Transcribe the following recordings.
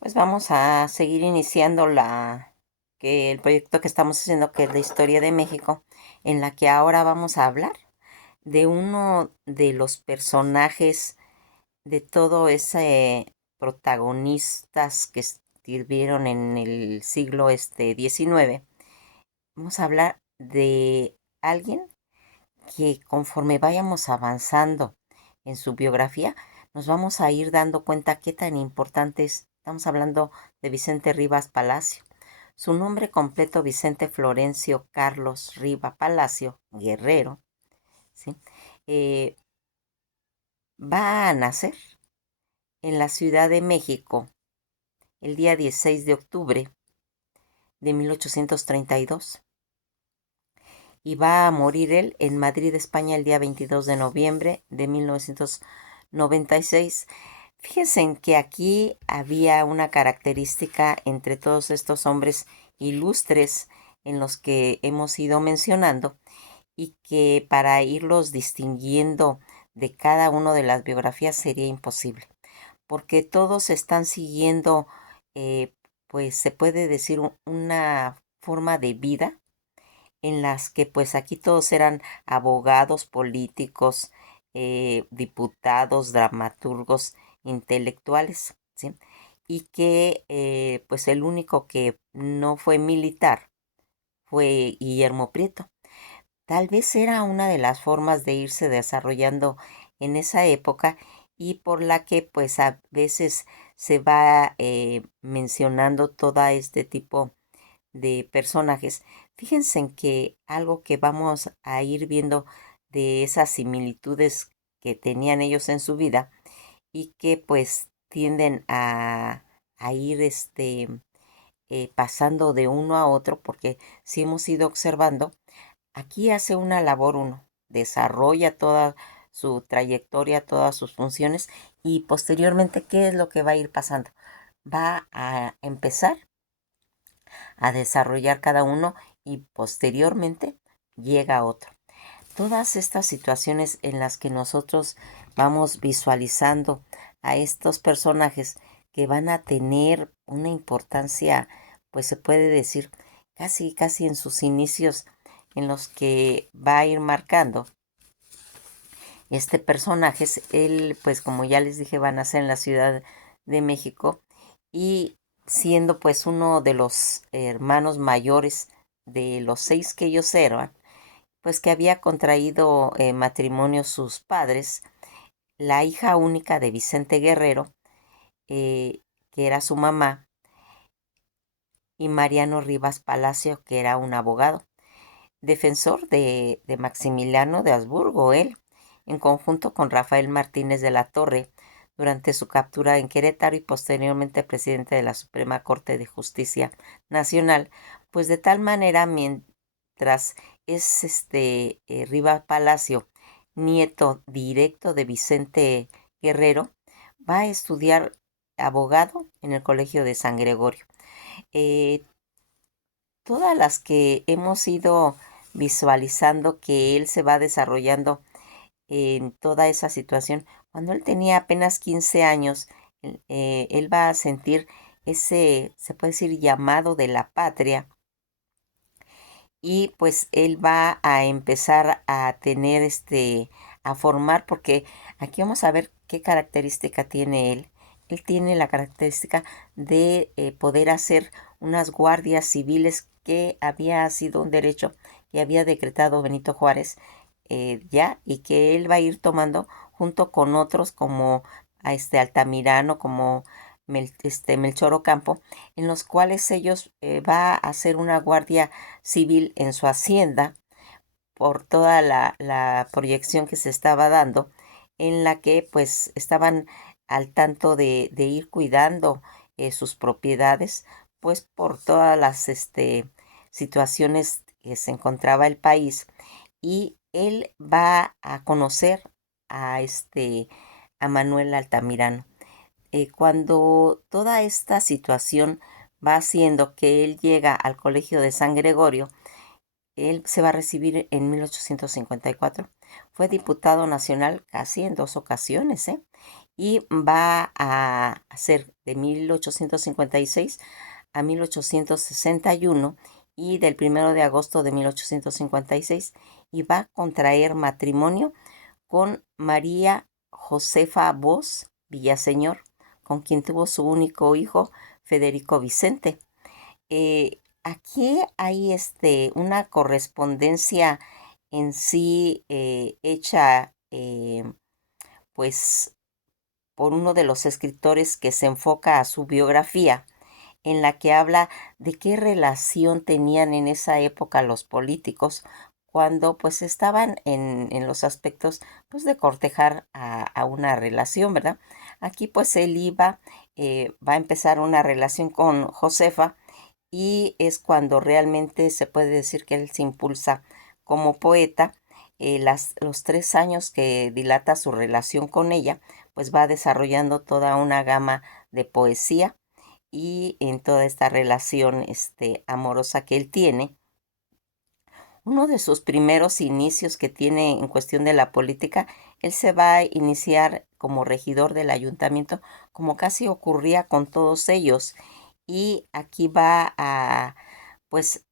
Pues vamos a seguir iniciando el proyecto que estamos haciendo, que es la historia de México, en la que ahora vamos a hablar de uno de los personajes de todo ese protagonistas que escribieron en el siglo XIX. Vamos a hablar de alguien que conforme vayamos avanzando en su biografía, nos vamos a ir dando cuenta qué tan importante es. Estamos hablando de Vicente Rivas Palacio. Su nombre completo, Vicente Florencio Carlos Riva Palacio, guerrero, ¿sí? Eh, Va a nacer en la Ciudad de México el día 16 de octubre de 1832 y va a morir él en Madrid, España, el día 22 de noviembre de 1996. Fíjense en que aquí había una característica entre todos estos hombres ilustres en los que hemos ido mencionando y que para irlos distinguiendo de cada una de las biografías sería imposible, porque todos están siguiendo, eh, pues se puede decir, una forma de vida en las que pues aquí todos eran abogados, políticos, diputados, dramaturgos, intelectuales, ¿sí? Y que pues el único que no fue militar fue Guillermo Prieto. Tal vez era una de las formas de irse desarrollando en esa época y por la que pues a veces se va mencionando todo este tipo de personajes. Fíjense en que algo que vamos a ir viendo de esas similitudes que tenían ellos en su vida y que pues tienden a ir pasando de uno a otro, porque si hemos ido observando, aquí hace una labor uno, desarrolla toda su trayectoria, todas sus funciones y posteriormente, ¿qué es lo que va a ir pasando? Va a empezar a desarrollar cada uno y posteriormente llega otro. Todas estas situaciones en las que nosotros vamos visualizando a estos personajes que van a tener una importancia, pues se puede decir, casi en sus inicios, en los que va a ir marcando este personaje. Él, pues como ya les dije, va a nacer en la Ciudad de México y siendo pues uno de los hermanos mayores de los 6 que ellos eran, pues que había contraído matrimonio sus padres, la hija única de Vicente Guerrero, que era su mamá, y Mariano Rivas Palacio, que era un abogado, defensor de Maximiliano de Habsburgo, él, en conjunto con Rafael Martínez de la Torre, durante su captura en Querétaro y posteriormente presidente de la Suprema Corte de Justicia Nacional, pues de tal manera, mientras es Rivas Palacio, nieto directo de Vicente Guerrero, va a estudiar abogado en el Colegio de San Gregorio. Eh, Todas las que hemos ido visualizando que él se va desarrollando en toda esa situación, cuando él tenía apenas 15 años, él va a sentir ese, se puede decir, llamado de la patria y pues él va a empezar a tener a formar, porque aquí vamos a ver qué característica tiene él. Él tiene la característica de poder hacer unas guardias civiles que había sido un derecho que había decretado Benito Juárez ya y que él va a ir tomando junto con otros como a Altamirano, como Melchor Ocampo, en los cuales ellos va a hacer una guardia civil en su hacienda por toda la proyección que se estaba dando, en la que pues estaban al tanto de ir cuidando sus propiedades, pues por todas las situaciones que se encontraba el país. Y él va a conocer a a Manuel Altamirano. Cuando toda esta situación va haciendo que él llega al Colegio de San Gregorio, él se va a recibir en 1854. Fue diputado nacional casi en 2 ocasiones, ¿eh? y va a ser de 1856 a 1861 y del 1 de agosto de 1856 y va a contraer matrimonio con María Josefa Voz Villaseñor, con quien tuvo su único hijo, Federico Vicente. Aquí hay una correspondencia en sí hecha pues por uno de los escritores que se enfoca a su biografía, en la que habla de qué relación tenían en esa época los políticos cuando pues estaban en los aspectos pues de cortejar a una relación, ¿verdad? Aquí pues él va a empezar una relación con Josefa y es cuando realmente se puede decir que él se impulsa como poeta. Los 3 años que dilata su relación con ella, pues va desarrollando toda una gama de poesía y en toda esta relación amorosa que él tiene. Uno de sus primeros inicios que tiene en cuestión de la política, él se va a iniciar como regidor del ayuntamiento, como casi ocurría con todos ellos, y aquí va pues,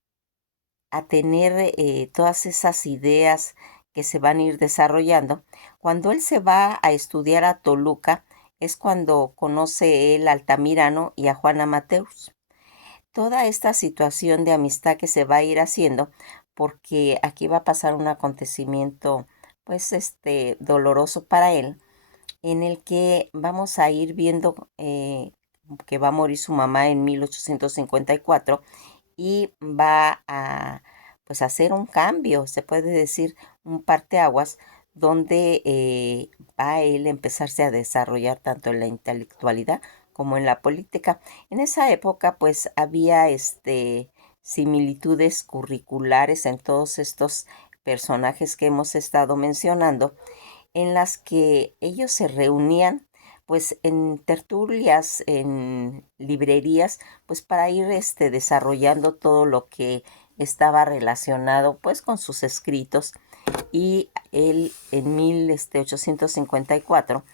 a tener todas esas ideas que se van a ir desarrollando. Cuando él se va a estudiar a Toluca, es cuando conoce él a Altamirano y a Juana Mateus. Toda esta situación de amistad que se va a ir haciendo, porque aquí va a pasar un acontecimiento, pues, doloroso para él, en el que vamos a ir viendo que va a morir su mamá en 1854 y va a, pues, hacer un cambio, se puede decir un parteaguas, donde va a él empezarse a desarrollar tanto en la intelectualidad como en la política. En esa época, pues, había similitudes curriculares en todos estos personajes que hemos estado mencionando, en las que ellos se reunían pues en tertulias, en librerías, pues para ir desarrollando todo lo que estaba relacionado pues con sus escritos. Y él en 1854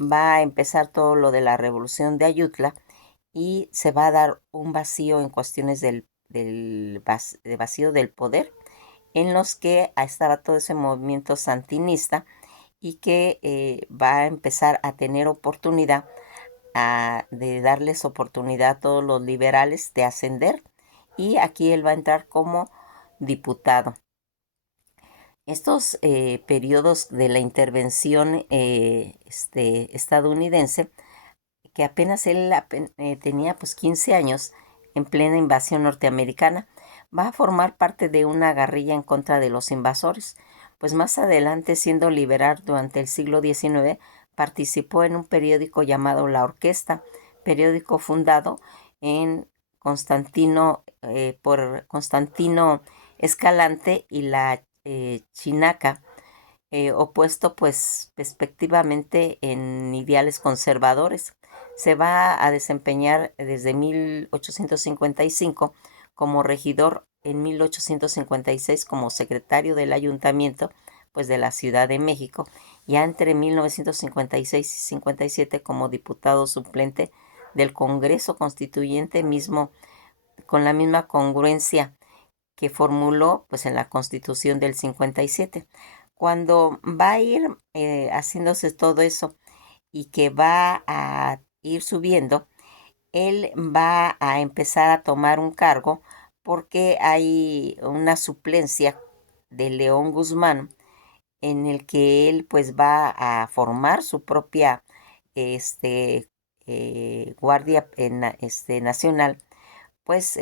va a empezar todo lo de la revolución de Ayutla y se va a dar un vacío en cuestiones de vacío del poder, en los que estaba todo ese movimiento santinista y que va a empezar a tener oportunidad de darles oportunidad a todos los liberales de ascender, y aquí él va a entrar como diputado. Estos periodos de la intervención estadounidense, que apenas él tenía pues 15 años en plena invasión norteamericana, va a formar parte de una guerrilla en contra de los invasores, pues más adelante, siendo liberal durante el siglo XIX, participó en un periódico llamado La Orquesta, periódico fundado en por Constantino Escalante y la Chinaca, opuesto pues respectivamente en ideales conservadores. Se va a desempeñar desde 1855 como regidor, en 1856 como secretario del ayuntamiento pues de la Ciudad de México, ya entre 1956 y 57 como diputado suplente del Congreso Constituyente, mismo con la misma congruencia que formuló pues en la Constitución del 57. Cuando va a ir haciéndose todo eso y que va a ir subiendo, él va a empezar a tomar un cargo porque hay una suplencia de León Guzmán, en el que él pues va a formar su propia este, guardia nacional, pues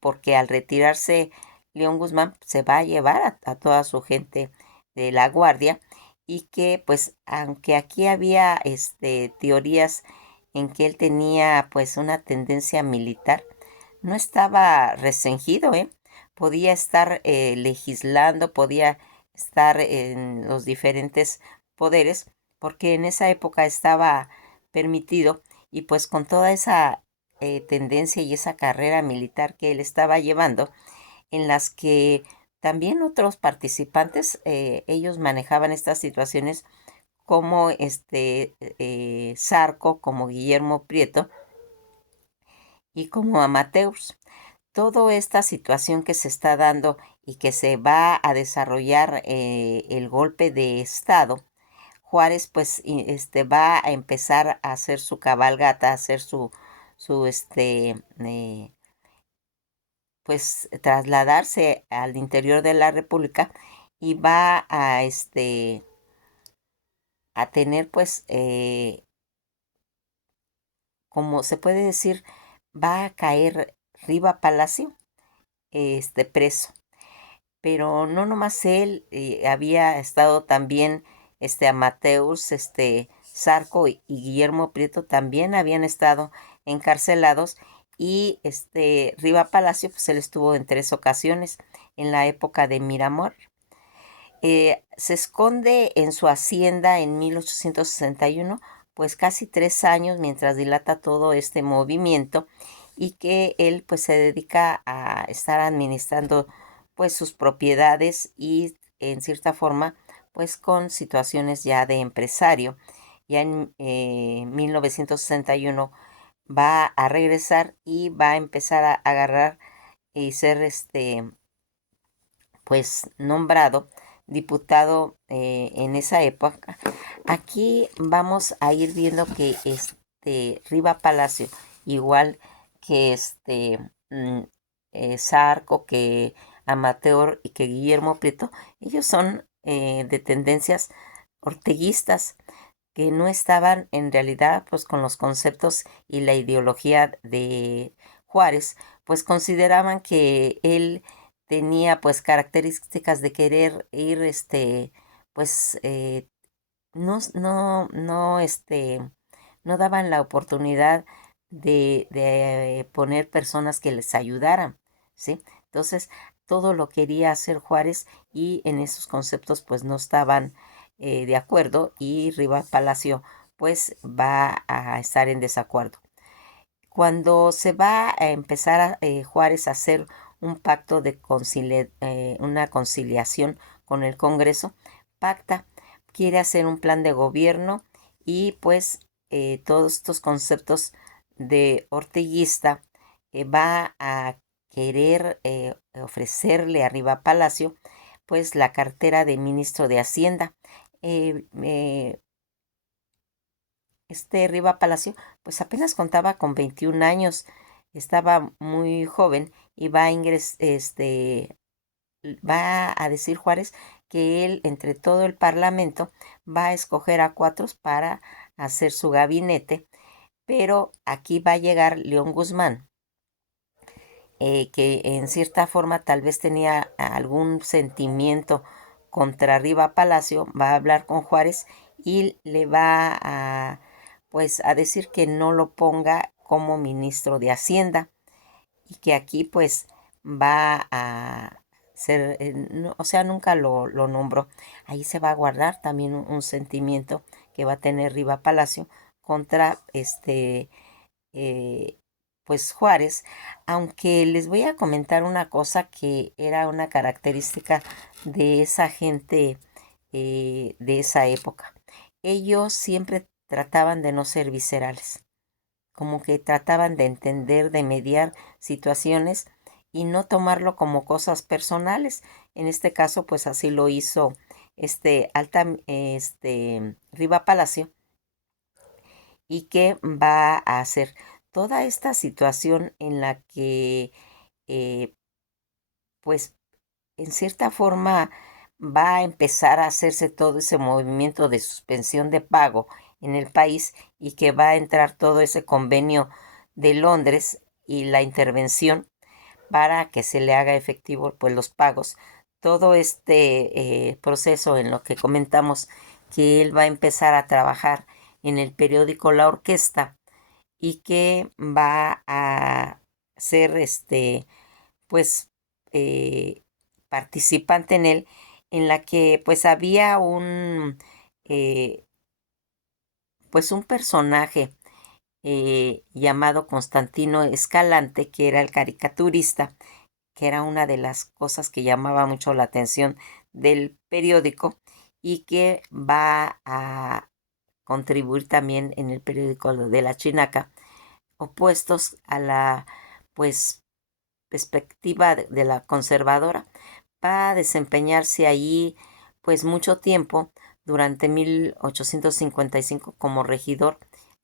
porque al retirarse León Guzmán se va a llevar a toda su gente de la guardia, y que pues aunque aquí había teorías en que él tenía pues una tendencia militar, no estaba restringido, ¿eh? Podía estar legislando, podía estar en los diferentes poderes, porque en esa época estaba permitido, y pues con toda esa tendencia y esa carrera militar que él estaba llevando, en las que también otros participantes, ellos manejaban estas situaciones como Zarco, como Guillermo Prieto y como amateurs. Toda esta situación que se está dando y que se va a desarrollar el golpe de Estado, Juárez pues va a empezar a hacer su cabalgata, a hacer su pues trasladarse al interior de la República y va a tener pues como se puede decir, va a caer Riva Palacio preso. Pero no nomás él, había estado también Amateus, Zarco y Guillermo Prieto también habían estado encarcelados y Riva Palacio pues él estuvo en 3 ocasiones en la época de Miramón. Se esconde en su hacienda en 1861, pues casi 3 años mientras dilata todo este movimiento y que él pues se dedica a estar administrando pues sus propiedades y en cierta forma pues con situaciones ya de empresario. Ya en 1961 va a regresar y va a empezar a agarrar y ser pues nombrado diputado en esa época. Aquí vamos a ir viendo que Riva Palacio, igual que Zarco, que Amateur y que Guillermo Prieto, ellos son de tendencias orteguistas que no estaban en realidad pues con los conceptos y la ideología de Juárez, pues consideraban que él tenía pues características de querer ir pues no daban la oportunidad de poner personas que les ayudaran, ¿sí? Entonces, todo lo quería hacer Juárez y en esos conceptos pues no estaban de acuerdo y Rivas Palacio pues va a estar en desacuerdo. Cuando se va a empezar Juárez a hacer un pacto de una conciliación con el Congreso, pacta, quiere hacer un plan de gobierno y pues todos estos conceptos de orteguista va a querer ofrecerle a Riva Palacio pues la cartera de ministro de Hacienda. Eh, eh, Riva Palacio, pues apenas contaba con 21 años, estaba muy joven y va a decir Juárez que él, entre todo el parlamento, va a escoger a 4 para hacer su gabinete, pero aquí va a llegar León Guzmán, que en cierta forma tal vez tenía algún sentimiento contra Riva Palacio, va a hablar con Juárez y le va a pues a decir que no lo ponga como ministro de Hacienda y que aquí pues va a ser, o sea, nunca lo nombró. Ahí se va a guardar también un sentimiento que va a tener Riva Palacio contra eh, pues Juárez, aunque les voy a comentar una cosa que era una característica de esa gente de esa época. Ellos siempre trataban de no ser viscerales, como que trataban de entender, de mediar situaciones y no tomarlo como cosas personales. En este caso, pues así lo hizo Riva Palacio y que va a hacer toda esta situación en la que, eh, pues, en cierta forma va a empezar a hacerse todo ese movimiento de suspensión de pago en el país y que va a entrar todo ese convenio de Londres y la intervención para que se le haga efectivo pues los pagos. Todo proceso en lo que comentamos que él va a empezar a trabajar en el periódico La Orquesta y que va a ser pues eh, participante en él, en la que pues había eh, pues un personaje llamado Constantino Escalante, que era el caricaturista, que era una de las cosas que llamaba mucho la atención del periódico y que va a contribuir también en el periódico de La Chinaca, opuestos a la pues perspectiva de la conservadora. Va a desempeñarse allí pues mucho tiempo, durante 1855 como regidor,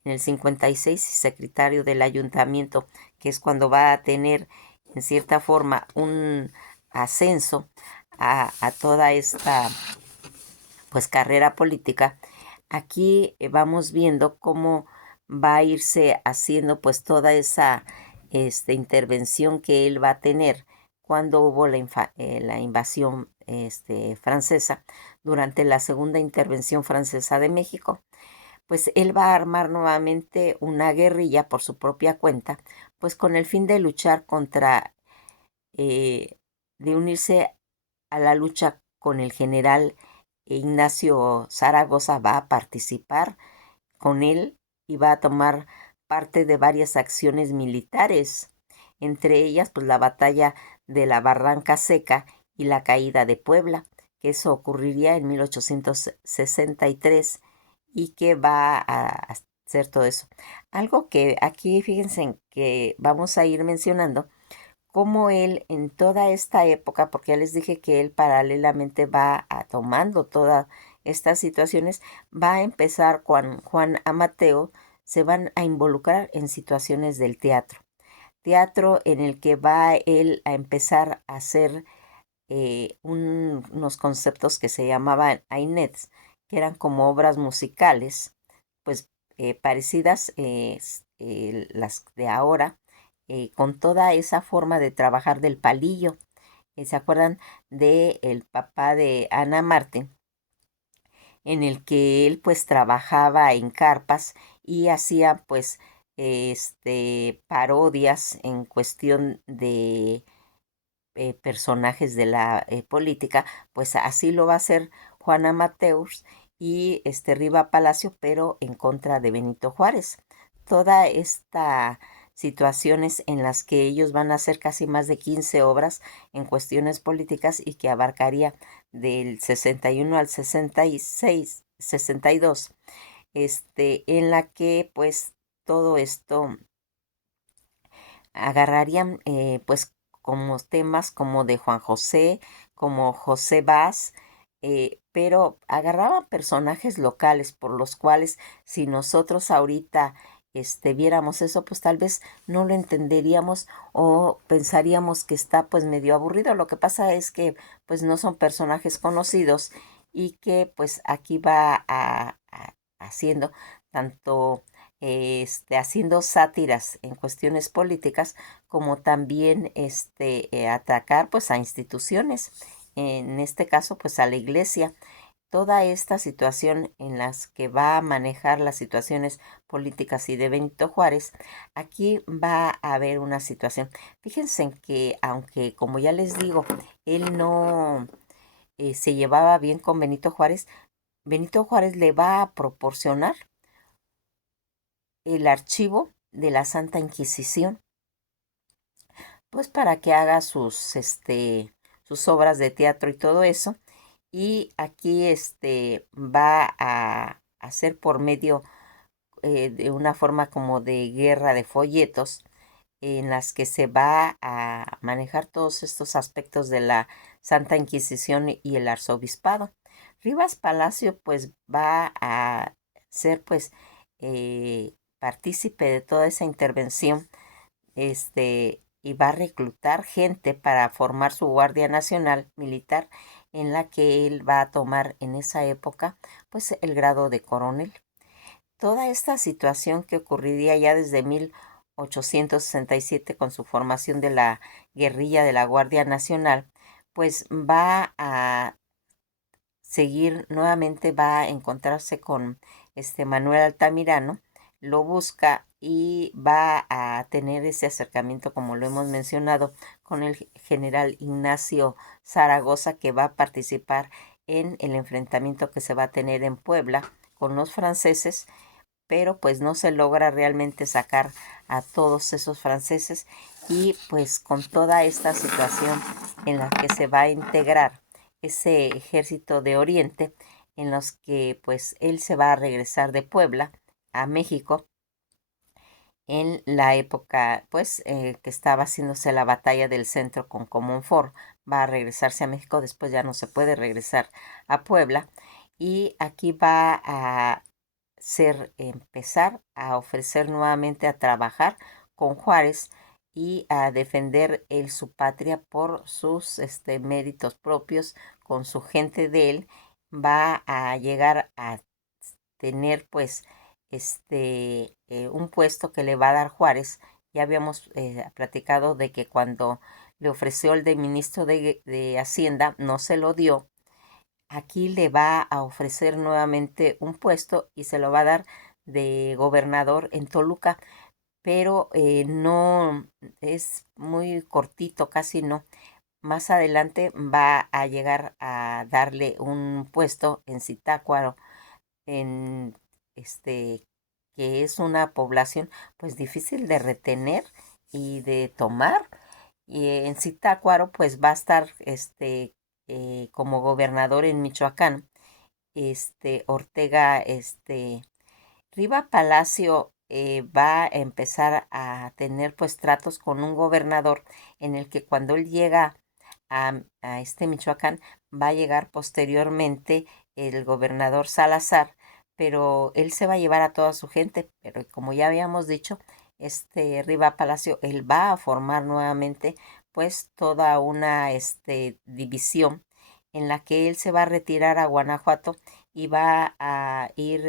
en el 56 secretario del ayuntamiento, que es cuando va a tener en cierta forma un ascenso a toda esta pues carrera política. Aquí vamos viendo cómo va a irse haciendo pues toda esa intervención que él va a tener cuando hubo la invasión francesa, durante la segunda intervención francesa de México. Pues él va a armar nuevamente una guerrilla por su propia cuenta, pues con el fin de luchar contra, eh, de unirse a la lucha con el general Ignacio Zaragoza. Va a participar con él y va a tomar parte de varias acciones militares, entre ellas pues la batalla de la Barranca Seca y la caída de Puebla, que eso ocurriría en 1863 y que va a hacer todo eso. Algo que aquí fíjense en que vamos a ir mencionando, cómo él en toda esta época, porque ya les dije que él paralelamente va tomando todas estas situaciones, va a empezar con Juan Amateo, se van a involucrar en situaciones del teatro. Teatro en el que va él a empezar a hacer unos conceptos que se llamaban ainets, que eran como obras musicales, pues parecidas, las de ahora, con toda esa forma de trabajar del palillo. ¿Se acuerdan de el papá de Ana Martín? En el que él pues trabajaba en carpas y hacía pues parodias en cuestión de personajes de la política. Pues así lo va a hacer Juana Mateus y Riva Palacio, pero en contra de Benito Juárez. Toda esta situaciones en las que ellos van a hacer casi más de 15 obras en cuestiones políticas y que abarcaría del 61 al 66, 62, en la que pues todo esto agarrarían pues como temas como de Juan José, como José Vaz, pero agarraban personajes locales por los cuales, si nosotros ahorita viéramos eso, pues tal vez no lo entenderíamos o pensaríamos que está pues medio aburrido. Lo que pasa es que pues no son personajes conocidos y que pues aquí va haciendo tanto haciendo sátiras en cuestiones políticas, como también atacar pues a instituciones, en este caso pues a la iglesia. Toda esta situación en las que va a manejar las situaciones políticas y de Benito Juárez, aquí va a haber una situación. Fíjense en que, aunque como ya les digo, él no se llevaba bien con Benito Juárez le va a proporcionar el archivo de la Santa Inquisición, pues para que haga sus obras de teatro y todo eso. Y aquí va a hacer por medio de una forma como de guerra de folletos, en las que se va a manejar todos estos aspectos de la Santa Inquisición y el arzobispado. Rivas Palacio pues va a ser pues partícipe de toda esa intervención, y va a reclutar gente para formar su Guardia Nacional Militar, en la que él va a tomar en esa época pues el grado de coronel. Toda esta situación que ocurriría ya desde 1867 con su formación de la guerrilla de la Guardia Nacional, pues va a seguir nuevamente, va a encontrarse con Manuel Altamirano, lo busca y va a tener ese acercamiento, como lo hemos mencionado, con el general Ignacio Zaragoza, que va a participar en el enfrentamiento que se va a tener en Puebla con los franceses, pero pues no se logra realmente sacar a todos esos franceses, y pues con toda esta situación en la que se va a integrar ese ejército de Oriente, en los que pues él se va a regresar de Puebla a México en la época pues que estaba haciéndose la batalla del centro con Comonfort. Va a regresarse a México, después ya no se puede regresar a Puebla, y aquí va a empezar a ofrecer nuevamente a trabajar con Juárez y a defender él su patria por sus méritos propios con su gente de él. Va a llegar a tener pues un puesto que le va a dar Juárez. Ya habíamos platicado de que cuando le ofreció el de ministro de Hacienda no se lo dio. Aquí le va a ofrecer nuevamente un puesto y se lo va a dar de gobernador en Toluca, pero no es muy cortito, casi no. Más adelante va a llegar a darle un puesto en Zitácuaro, en que es una población pues difícil de retener y de tomar. Y en Zitácuaro pues va a estar como gobernador en Michoacán, Ortega, Riva Palacio va a empezar a tener pues tratos con un gobernador en el que cuando él llega a Michoacán, va a llegar posteriormente el gobernador Salazar, pero él se va a llevar a toda su gente, pero como ya habíamos dicho, Riva Palacio, él va a formar nuevamente pues toda una división en la que él se va a retirar a Guanajuato y va a ir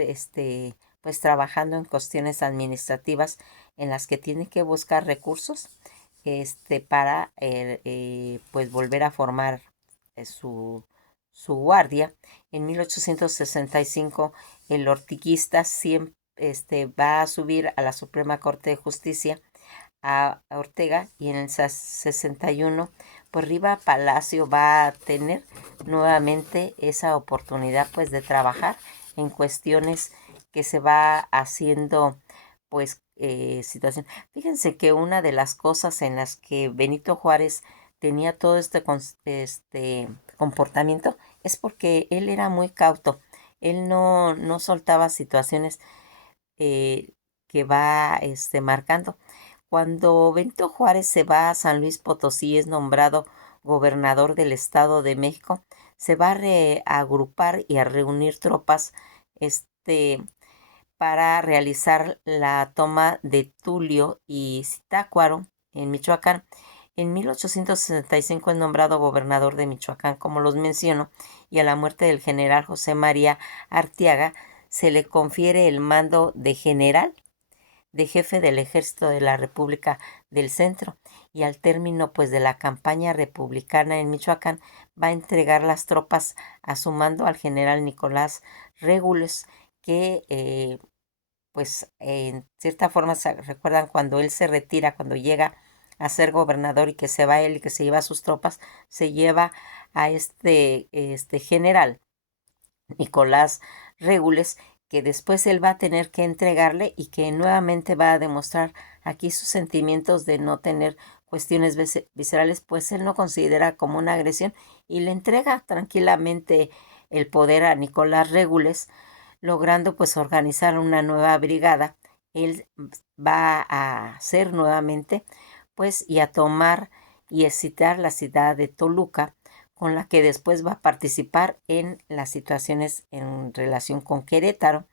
pues trabajando en cuestiones administrativas en las que tiene que buscar recursos para pues volver a formar su guardia. En 1865 el ortiguista siempre, va a subir a la Suprema Corte de Justicia a Ortega, y en el 61 pues Riva Palacio va a tener nuevamente esa oportunidad pues de trabajar en cuestiones que se va haciendo pues situación. Fíjense que una de las cosas en las que Benito Juárez tenía todo este comportamiento es porque él era muy cauto. Él no soltaba situaciones eh, que va marcando. Cuando Benito Juárez se va a San Luis Potosí, es nombrado gobernador del Estado de México, se va a reagrupar y a reunir tropas este, para realizar la toma de Tulio y Zitácuaro en Michoacán. En 1865 es nombrado gobernador de Michoacán, como los menciono, y a la muerte del general José María Arteaga se le confiere el mando de general, de jefe del ejército de la República del Centro, y al término pues de la campaña republicana en Michoacán va a entregar las tropas a su mando al general Nicolás Regules, que pues en cierta forma se recuerdan cuando él se retira, cuando llega a ser gobernador y que se va él y que se lleva a sus tropas, se lleva a este general Nicolás Regules, que después él va a tener que entregarle y que nuevamente va a demostrar aquí sus sentimientos de no tener cuestiones viscerales, pues él no considera como una agresión y le entrega tranquilamente el poder a Nicolás Regules, logrando pues organizar una nueva brigada. Él va a hacer nuevamente pues y a tomar y excitar la ciudad de Toluca, con la que después va a participar en las situaciones en relación con Querétaro.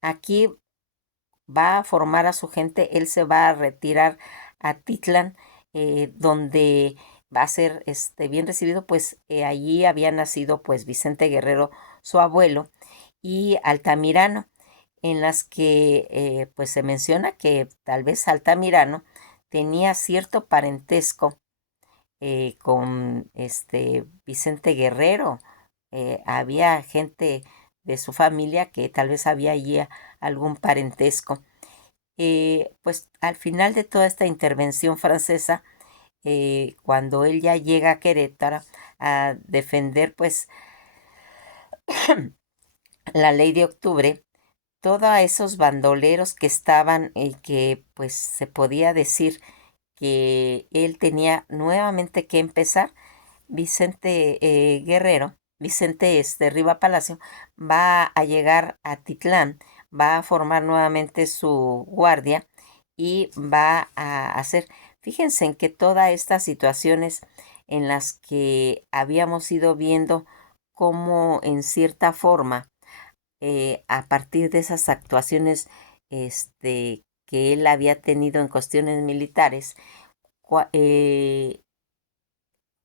Aquí va a formar a su gente, él se va a retirar a Titlan, donde va a ser bien recibido, pues allí había nacido pues Vicente Guerrero, su abuelo, y Altamirano, en las que pues se menciona que tal vez Altamirano tenía cierto parentesco con Vicente Guerrero. Había gente de su familia que tal vez había allí algún parentesco. Pues al final de toda esta intervención francesa, cuando él ya llega a Querétaro a defender pues la ley de octubre, todos esos bandoleros que estaban y que pues se podía decir que él tenía nuevamente que empezar, Vicente Guerrero Vicente Riva Palacio va a llegar a Titlán, va a formar nuevamente su guardia y va a hacer, fíjense en que todas estas situaciones en las que habíamos ido viendo cómo en cierta forma, a partir de esas actuaciones que él había tenido en cuestiones militares,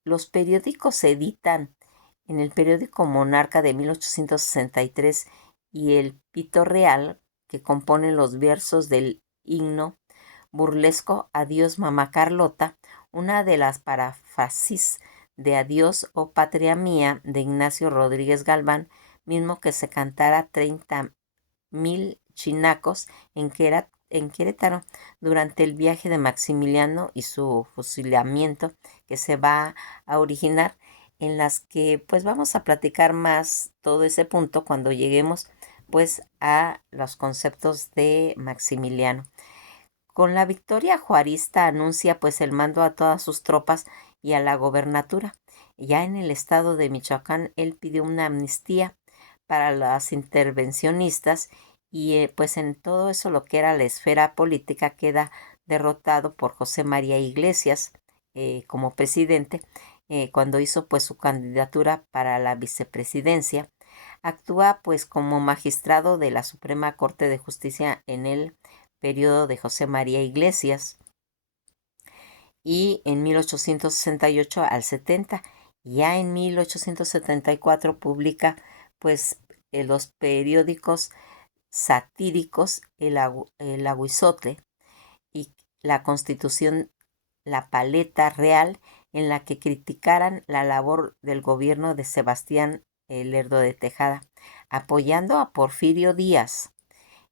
los periódicos se editan en el periódico Monarca de 1863 y el Pito Real, que componen los versos del himno burlesco Adiós Mamá Carlota, una de las parafasis de Adiós o Patria Mía de Ignacio Rodríguez Galván, mismo que se cantara 30,000 chinacos en Querétaro durante el viaje de Maximiliano y su fusilamiento que se va a originar, en las que pues vamos a platicar más todo ese punto cuando lleguemos pues a los conceptos de Maximiliano. Con la victoria juarista anuncia pues el mando a todas sus tropas y a la gobernatura. Ya en el estado de Michoacán él pidió una amnistía para las intervencionistas y pues en todo eso lo que era la esfera política queda derrotado por José María Iglesias como presidente cuando hizo pues su candidatura para la vicepresidencia. Actúa pues como magistrado de la Suprema Corte de Justicia en el periodo de José María Iglesias y en 1868 al 70. Ya en 1874 publica pues los periódicos satíricos El Aguizote y la Constitución La Paleta Real, en la que criticaran la labor del gobierno de Sebastián Lerdo de Tejada, apoyando a Porfirio Díaz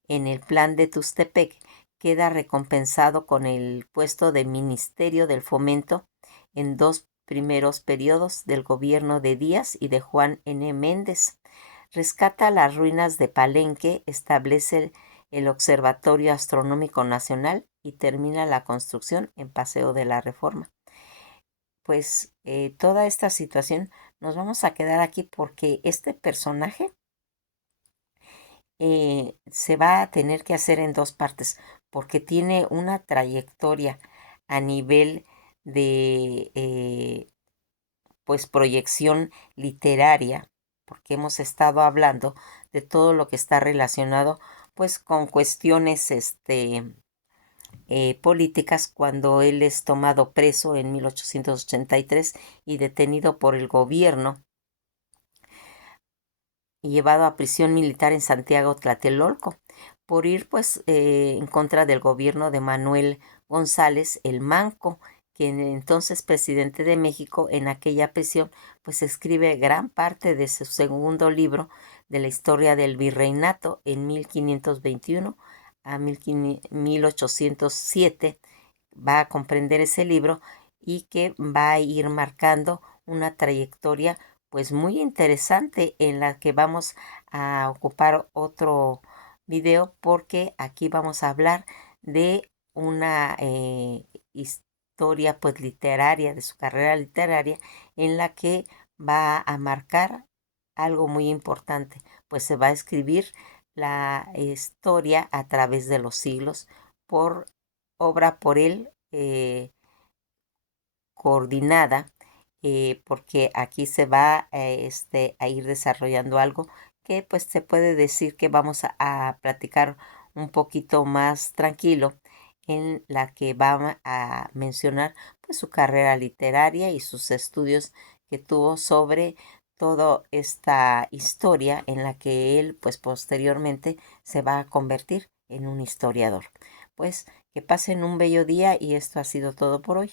en el plan de Tustepec. Queda recompensado con el puesto de Ministerio del Fomento en 2 primeros periodos del gobierno de Díaz y de Juan N. Méndez. Rescata las ruinas de Palenque, establece el Observatorio Astronómico Nacional y termina la construcción en Paseo de la Reforma. Pues toda esta situación nos vamos a quedar aquí porque este personaje se va a tener que hacer en 2 partes porque tiene una trayectoria a nivel de pues proyección literaria, porque hemos estado hablando de todo lo que está relacionado pues con cuestiones políticas cuando él es tomado preso en 1883 y detenido por el gobierno y llevado a prisión militar en Santiago Tlatelolco por ir pues en contra del gobierno de Manuel González el Manco, quien entonces presidente de México. En aquella prisión pues escribe gran parte de su segundo libro de la historia del virreinato en 1521 a 1807. Va a comprender ese libro y que va a ir marcando una trayectoria pues muy interesante en la que vamos a ocupar otro video porque aquí vamos a hablar de una historia pues literaria, de su carrera literaria, en la que va a marcar algo muy importante, pues se va a escribir la historia a través de los siglos por obra por él coordinada, porque aquí se va a ir desarrollando algo que pues se puede decir que vamos a platicar un poquito más tranquilo, en la que va a mencionar pues su carrera literaria y sus estudios que tuvo sobre toda esta historia en la que él pues posteriormente se va a convertir en un historiador. Pues que pasen un bello día y esto ha sido todo por hoy.